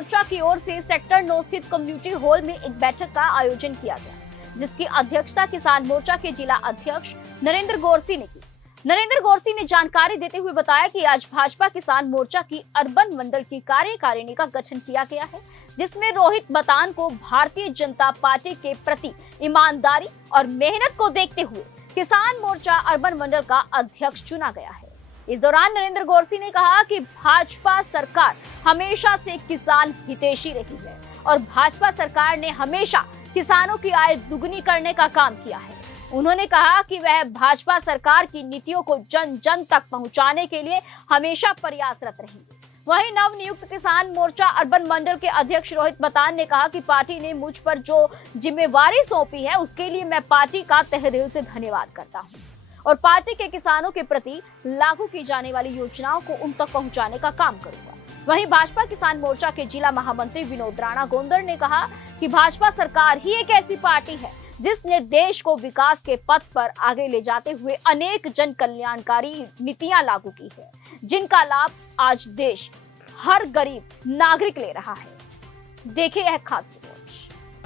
मोर्चा की ओर से सेक्टर 9 स्थित कम्युनिटी हॉल में एक बैठक का आयोजन किया गया, जिसकी अध्यक्षता किसान मोर्चा के जिला अध्यक्ष नरेंद्र गोरसी ने की। नरेंद्र गोरसी ने जानकारी देते हुए बताया कि आज भाजपा किसान मोर्चा की अर्बन मंडल की कार्यकारिणी का गठन किया गया है, जिसमें रोहित बतान को भारतीय जनता पार्टी के प्रति ईमानदारी और मेहनत को देखते हुए किसान मोर्चा अर्बन मंडल का अध्यक्ष चुना गया है। इस दौरान नरेंद्र गोरसी ने कहा कि भाजपा सरकार हमेशा से किसान हितैषी रही है और भाजपा सरकार ने हमेशा किसानों की आय दुगनी करने का काम किया है। उन्होंने कहा कि वह भाजपा सरकार की नीतियों को जन जन तक पहुंचाने के लिए हमेशा प्रयासरत रहेंगे। वहीं नवनियुक्त किसान मोर्चा अर्बन मंडल के अध्यक्ष रोहित बतान ने कहा कि पार्टी ने मुझ पर जो जिम्मेवारी सौंपी है उसके लिए मैं पार्टी का तहे दिल से धन्यवाद करता हूं और पार्टी के किसानों के प्रति लागू की जाने वाली योजनाओं को उन तक पहुंचाने का काम करूंगा। वहीं भाजपा किसान मोर्चा के जिला महामंत्री विनोद राणा गोंदर ने कहा कि भाजपा सरकार ही एक ऐसी पार्टी है जिसने देश को विकास के पथ पर आगे ले जाते हुए अनेक जन कल्याणकारी नीतियां लागू की है, जिनका लाभ आज देश हर गरीब नागरिक ले रहा है। देखिए यह खास रिपोर्ट।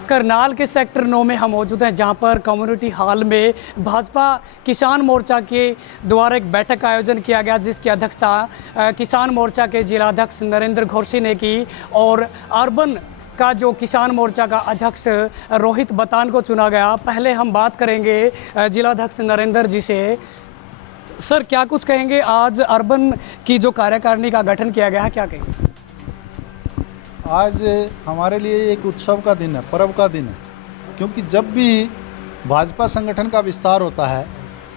करनाल के सेक्टर 9 में हम मौजूद हैं, जहां पर कम्युनिटी हॉल में भाजपा किसान मोर्चा के द्वारा एक बैठक का आयोजन किया गया, जिसकी अध्यक्षता किसान मोर्चा के जिलाध्यक्ष नरेंद्र गोरसी ने की और अर्बन का जो किसान मोर्चा का अध्यक्ष रोहित बतान को चुना गया। पहले हम बात करेंगे जिलाध्यक्ष नरेंद्र जी से। सर, क्या कुछ कहेंगे, आज अर्बन की जो कार्यकारिणी का गठन किया गया है, क्या कहेंगे? आज हमारे लिए एक उत्सव का दिन है, पर्व का दिन है, क्योंकि जब भी भाजपा संगठन का विस्तार होता है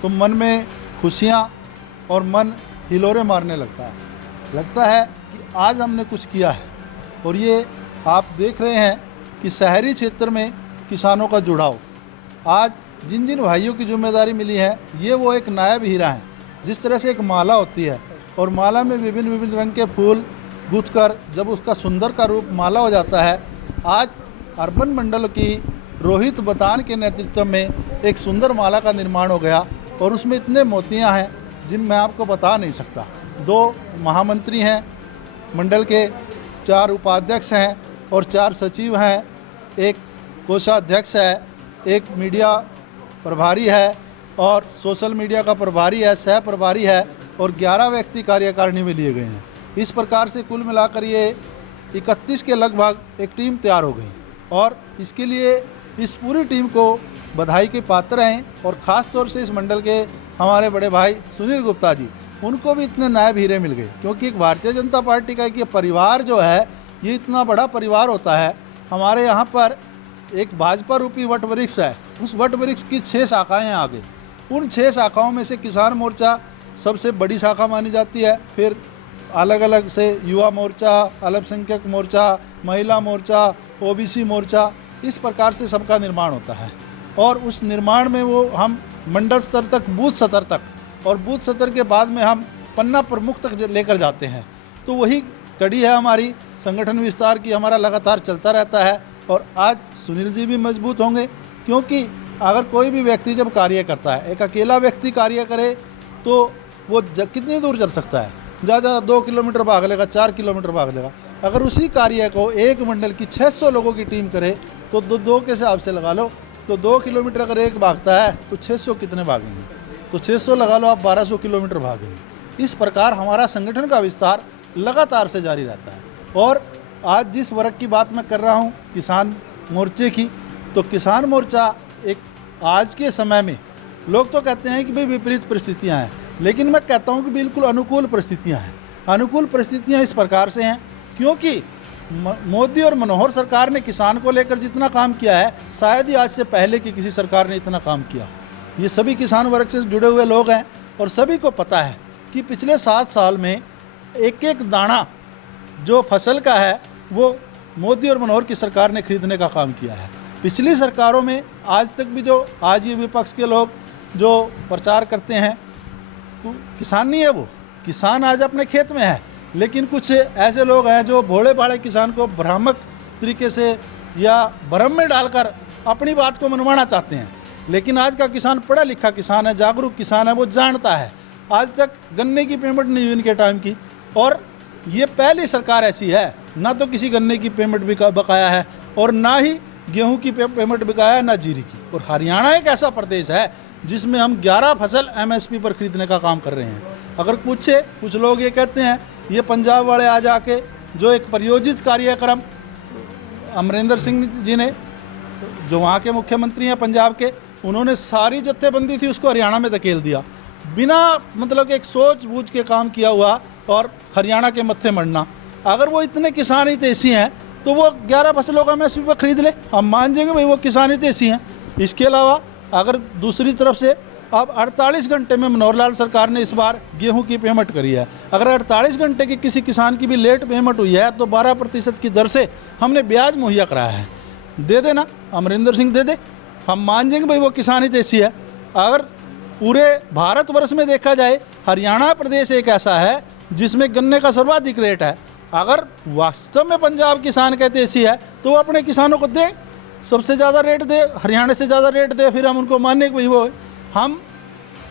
तो मन में खुशियाँ और मन हिलोरे मारने लगता है कि आज हमने कुछ किया है। और ये आप देख रहे हैं कि शहरी क्षेत्र में किसानों का जुड़ाव, आज जिन जिन भाइयों की जिम्मेदारी मिली है ये वो एक नायब हीरा है। जिस तरह से एक माला होती है और माला में विभिन्न विभिन्न रंग के फूल गूंथकर जब उसका सुंदर का रूप माला हो जाता है, आज अर्बन मंडल की रोहित बतान के नेतृत्व में एक सुंदर माला का निर्माण हो गया और उसमें इतने मोतियां हैं जिन मैं आपको बता नहीं सकता। 2 महामंत्री हैं मंडल के, 4 उपाध्यक्ष हैं और 4 सचिव हैं, एक कोषाध्यक्ष है, एक मीडिया प्रभारी है और सोशल मीडिया का प्रभारी है, सह प्रभारी है और 11 व्यक्ति कार्यकारिणी में लिए गए हैं। इस प्रकार से कुल मिलाकर ये 31 के लगभग एक टीम तैयार हो गई और इसके लिए इस पूरी टीम को बधाई के पात्र हैं। और ख़ास तौर से इस मंडल के हमारे बड़े भाई सुनील गुप्ता जी, उनको भी इतने नायब हीरे मिल गए, क्योंकि एक भारतीय जनता पार्टी का एक ये परिवार जो है ये इतना बड़ा परिवार होता है। हमारे यहाँ पर एक भाजपा रूपी वट वृक्ष है, उस वट वृक्ष की 6 शाखाएँ हैं आगे। उन 6 शाखाओं में से किसान मोर्चा सबसे बड़ी शाखा मानी जाती है, फिर अलग अलग से युवा मोर्चा, अल्पसंख्यक मोर्चा, महिला मोर्चा, ओबीसी मोर्चा, इस प्रकार से सबका निर्माण होता है। और उस निर्माण में वो हम मंडल स्तर तक, बूथ स्तर तक और बूथ स्तर के बाद में हम पन्ना प्रमुख तक लेकर जाते हैं। तो वही कड़ी है हमारी संगठन विस्तार की, हमारा लगातार चलता रहता है। और आज सुनील जी भी मजबूत होंगे, क्योंकि अगर कोई भी व्यक्ति जब कार्य करता है, एक अकेला व्यक्ति कार्य करे तो वो कितनी दूर चल सकता है, ज़्यादा 2 किलोमीटर भाग लेगा, 4 किलोमीटर भाग लेगा। अगर उसी कार्य को एक मंडल की 600 लोगों की टीम करे तो 2 के हिसाब से लगा लो, तो 2 किलोमीटर अगर एक भागता है तो 600 कितने भागेंगे, तो 600 लगा लो आप, 1200 किलोमीटर भागेंगे। इस प्रकार हमारा संगठन का विस्तार लगातार से जारी रहता है। और आज जिस वर्ग की बात मैं कर रहा हूँ किसान मोर्चे की, तो किसान मोर्चा एक आज के समय में, लोग तो कहते हैं कि भाई विपरीत परिस्थितियाँ हैं, लेकिन मैं कहता हूँ कि बिल्कुल अनुकूल परिस्थितियाँ हैं। अनुकूल परिस्थितियाँ इस प्रकार से हैं क्योंकि मोदी और मनोहर सरकार ने किसान को लेकर जितना काम किया है, शायद ही आज से पहले की किसी सरकार ने इतना काम किया। ये सभी किसान वर्ग से जुड़े हुए लोग हैं और सभी को पता है कि पिछले 7 साल में एक एक दाना जो फसल का है वो मोदी और मनोहर की सरकार ने खरीदने का काम किया है। पिछली सरकारों में आज तक भी जो आज ये विपक्ष के लोग जो प्रचार करते हैं, किसान नहीं है वो, किसान आज अपने खेत में है, लेकिन कुछ ऐसे लोग हैं जो भोले भाले किसान को भ्रामक तरीके से या भ्रम में डालकर अपनी बात को मनवाना चाहते हैं। लेकिन आज का किसान पढ़ा लिखा किसान है, जागरूक किसान है, वो जानता है। आज तक गन्ने की पेमेंट नहीं हुई इनके टाइम की, और ये पहली सरकार ऐसी है, ना तो किसी गन्ने की पेमेंट बकाया है और ना ही गेहूं की पेमेंट बकाया है, ना जीरी की। और हरियाणा एक ऐसा प्रदेश है जिसमें हम 11 फसल MSP पर खरीदने का काम कर रहे हैं। अगर कुछ लोग ये कहते हैं ये पंजाब वाले आ जाके जो एक परियोजित कार्यक्रम अमरिंदर सिंह जी ने, जो वहाँ के मुख्यमंत्री हैं पंजाब के, उन्होंने सारी जत्थेबंदी थी उसको हरियाणा में धकेल दिया, बिना मतलब एक सोच बूझ के काम किया हुआ और हरियाणा के मत्थे मरना। अगर वो इतने किसान हितैषी हैं तो वो 11 फसलों का MSP पर खरीद ले, हम मान जाएंगे भाई वो किसान हितैषी हैं। इसके अलावा अगर दूसरी तरफ से अब 48 घंटे में मनोहर लाल सरकार ने इस बार गेहूं की पेमेंट करी है। अगर 48 घंटे की किसी किसान की भी लेट पेमेंट हुई है तो 12% की दर से हमने ब्याज मुहैया कराया है। दे देना, अमरिंदर सिंह दे दे, हम मान जाएंगे भाई वो किसान हितैषी है। अगर पूरे भारतवर्ष में देखा जाए हरियाणा प्रदेश एक ऐसा है जिसमें गन्ने का सर्वाधिक रेट है। अगर वास्तव में पंजाब किसान का हितैषी है तो वो अपने किसानों को दे, सबसे ज़्यादा रेट दे, हरियाणा से ज़्यादा रेट दे, फिर हम उनको मानने कि वो हम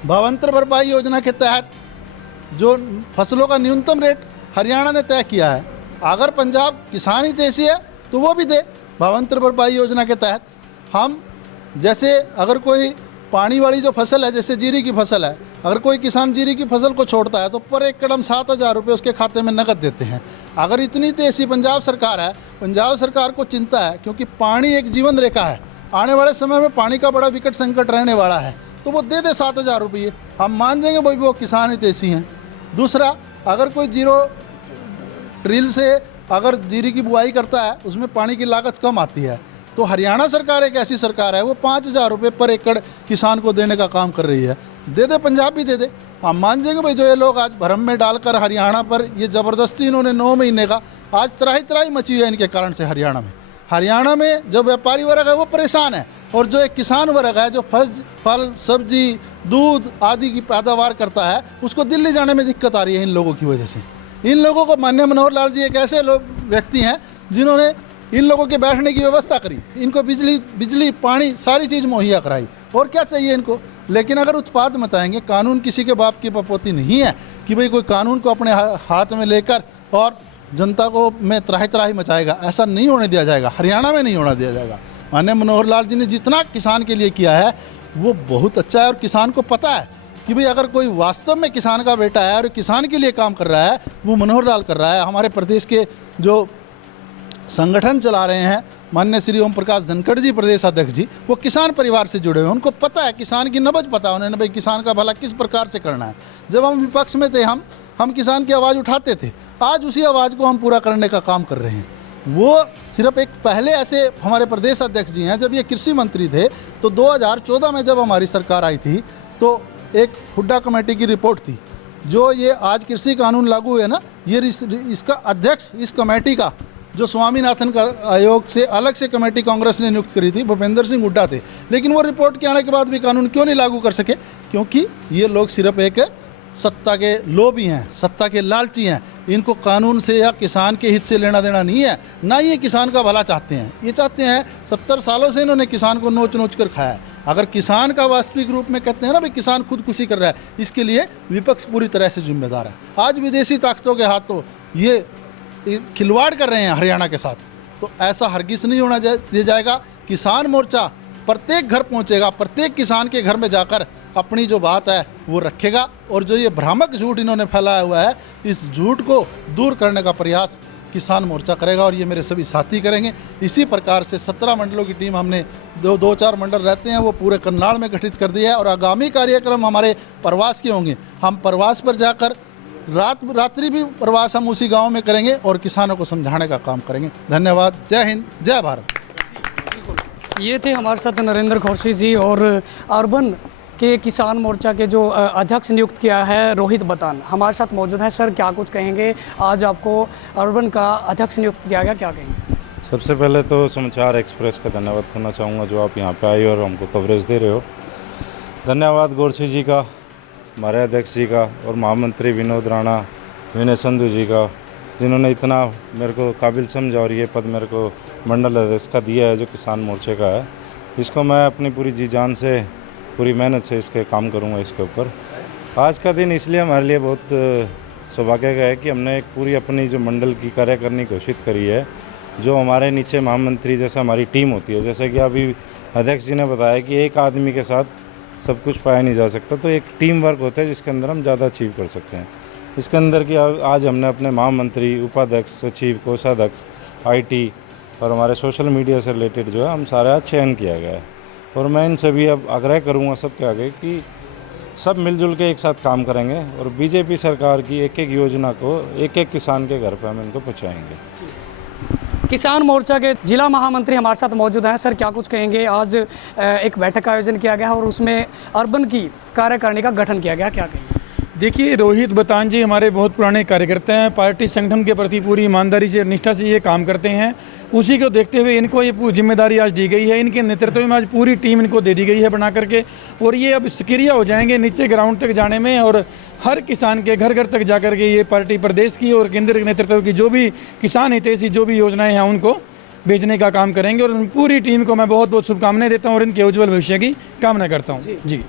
भावांतर भरपाई योजना के तहत जो फसलों का न्यूनतम रेट हरियाणा ने तय किया है, अगर पंजाब किसान हितैषी है तो वो भी दे भावांतर भरपाई योजना के तहत। हम जैसे अगर कोई पानी वाली जो फसल है, जैसे जीरी की फसल है, अगर कोई किसान जीरी की फसल को छोड़ता है तो पर एकड़ हम 7,000 रुपये उसके खाते में नकद देते हैं। अगर इतनी तेज़ी पंजाब सरकार है, पंजाब सरकार को चिंता है क्योंकि पानी एक जीवन रेखा है, आने वाले समय में पानी का बड़ा विकट संकट रहने वाला है, तो वो दे दे 7,000 रुपये, हम मान जाएंगे भाई वो किसान हितैषी हैं। दूसरा, अगर कोई जीरो ड्रिल से अगर जीरी की बुआई करता है उसमें पानी की लागत कम आती है, तो हरियाणा सरकार एक ऐसी सरकार है वो 5,000 रुपये पर एकड़ किसान को देने का काम कर रही है। दे दे, पंजाब भी दे दे, हम मान जाएंगे भाई। जो ये लोग आज भ्रम में डालकर हरियाणा पर ये ज़बरदस्ती इन्होंने 9 महीने का आज त्राही मची है इनके कारण से हरियाणा में जो व्यापारी वर्ग है वो परेशान है, और जो एक किसान वर्ग है जो फल सब्जी दूध आदि की पैदावार करता है उसको दिल्ली जाने में दिक्कत आ रही है इन लोगों की वजह से। इन लोगों को माननीय मनोहर लाल जी एक ऐसे लोग व्यक्ति हैं जिन्होंने इन लोगों के बैठने की व्यवस्था करी, इनको बिजली पानी सारी चीज़ मुहैया कराई, और क्या चाहिए इनको। लेकिन अगर उत्पाद मचाएंगे, कानून किसी के बाप की पपोती नहीं है कि भाई कोई कानून को अपने हाथ में लेकर और जनता को में त्राही मचाएगा, ऐसा नहीं होने दिया जाएगा, हरियाणा में नहीं होने दिया जाएगा। माननीय मनोहर लाल जी ने जितना किसान के लिए किया है वो बहुत अच्छा है, और किसान को पता है कि भाई अगर कोई वास्तव में किसान का बेटा है और किसान के लिए काम कर रहा है वो मनोहर लाल कर रहा है। हमारे प्रदेश के जो संगठन चला रहे हैं माननीय श्री ओम प्रकाश धनखड़ जी प्रदेश अध्यक्ष जी, वो किसान परिवार से जुड़े हुए हैं, उनको पता है किसान की नब्ज पता है उन्हें भाई किसान का भला किस प्रकार से करना है। जब हम विपक्ष में थे हम किसान की आवाज़ उठाते थे, आज उसी आवाज़ को हम पूरा करने का काम कर रहे हैं। वो सिर्फ एक पहले ऐसे हमारे प्रदेश अध्यक्ष जी हैं, जब ये कृषि मंत्री थे तो 2014 में जब हमारी सरकार आई थी तो एक हुड्डा कमेटी की रिपोर्ट थी, जो ये आज कृषि कानून लागू हुए ना, ये इसका अध्यक्ष इस कमेटी का जो स्वामीनाथन का आयोग से अलग से कमेटी कांग्रेस ने नियुक्त करी थी, भूपेंद्र सिंह हुड्डा थे। लेकिन वो रिपोर्ट के आने के बाद भी कानून क्यों नहीं लागू कर सके? क्योंकि ये लोग सिर्फ एक सत्ता के लोभी हैं, सत्ता के लालची हैं। इनको कानून से या किसान के हित से लेना देना नहीं है, ना ये किसान का भला चाहते हैं। ये चाहते हैं, 70 सालों से इन्होंने किसान को नोच कर खाया है। अगर किसान का वास्तविक रूप में कहते हैं ना भाई किसान खुदकुशी कर रहा है, इसके लिए विपक्ष पूरी तरह से जिम्मेदार है। आज विदेशी ताकतों के हाथों ये खिलवाड़ कर रहे हैं हरियाणा के साथ, तो ऐसा हरगिज नहीं होना दिया जाएगा। किसान मोर्चा प्रत्येक घर पहुंचेगा, प्रत्येक किसान के घर में जाकर अपनी जो बात है वो रखेगा, और जो ये भ्रामक झूठ इन्होंने फैलाया हुआ है इस झूठ को दूर करने का प्रयास किसान मोर्चा करेगा, और ये मेरे सभी साथी करेंगे। इसी प्रकार से 17 मंडलों की टीम हमने 2-4 मंडल रहते हैं वो पूरे करनाल में गठित कर दिया है, और आगामी कार्यक्रम हमारे प्रवास के होंगे। हम प्रवास पर जाकर रात्रि भी प्रवास हम उसी गांव में करेंगे और किसानों को समझाने का काम करेंगे। धन्यवाद। जय हिंद, जय भारत। ये थे हमारे साथ नरेंद्र घोरसी जी, और अर्बन के किसान मोर्चा के जो अध्यक्ष नियुक्त किया है रोहित बतान हमारे साथ मौजूद है। सर, क्या कुछ कहेंगे? आज आपको अर्बन का अध्यक्ष नियुक्त किया गया, क्या कहेंगे? सबसे पहले तो समाचार एक्सप्रेस का धन्यवाद करना चाहूँगा जो आप यहाँ पे आए और हमको कवरेज दे रहे हो। धन्यवाद घोरसी जी का, हमारे अध्यक्ष जी का, और महामंत्री विनोद राणा, विनय संधू जी का, जिन्होंने इतना मेरे को काबिल समझा और ये पद मेरे को मंडल अध्यक्ष का दिया है जो किसान मोर्चे का है। इसको मैं अपनी पूरी जी जान से, पूरी मेहनत से इसके काम करूँगा इसके ऊपर। आज का दिन इसलिए हमारे लिए बहुत सौभाग्य का है कि हमने एक पूरी अपनी जो मंडल की कार्यकारिणी घोषित करी है, जो हमारे नीचे महामंत्री जैसे हमारी टीम होती है। जैसे कि अभी अध्यक्ष जी ने बताया कि एक आदमी के साथ सब कुछ पाया नहीं जा सकता, तो एक टीम वर्क होता है जिसके अंदर हम ज़्यादा अचीव कर सकते हैं। इसके अंदर कि आज हमने अपने महामंत्री, उपाध्यक्ष, सचिव, कोषाध्यक्ष, IT और हमारे सोशल मीडिया से रिलेटेड जो है हम सारा चयन किया गया है। और मैं इन सभी अब आग्रह करूँगा सबके आगे कि सब मिलजुल के एक साथ काम करेंगे और बीजेपी सरकार की एक एक योजना को एक एक किसान के घर पर हम इनको पहुँचाएँगे। किसान मोर्चा के जिला महामंत्री हमारे साथ मौजूद हैं। सर, क्या कुछ कहेंगे? आज एक बैठक का आयोजन किया गया और उसमें अर्बन की कार्यकारिणी का गठन किया गया, क्या कहेंगे? देखिए, रोहित बतान जी हमारे बहुत पुराने कार्यकर्ता हैं, पार्टी संगठन के प्रति पूरी ईमानदारी से, निष्ठा से ये काम करते हैं। उसी को देखते हुए इनको ये जिम्मेदारी आज दी गई है। इनके नेतृत्व में आज पूरी टीम इनको दे दी गई है बना करके, और ये अब सक्रिय हो जाएंगे नीचे ग्राउंड तक जाने में और हर किसान के घर घर तक जा कर के ये पार्टी प्रदेश की और केंद्र के नेतृत्व की जो भी किसान हितैषी जो भी योजनाएँ हैं उनको भेजने का काम करेंगे। और पूरी टीम को मैं बहुत बहुत शुभकामनाएं देता हूँ और इनके उज्ज्वल भविष्य की कामना करता हूँ जी।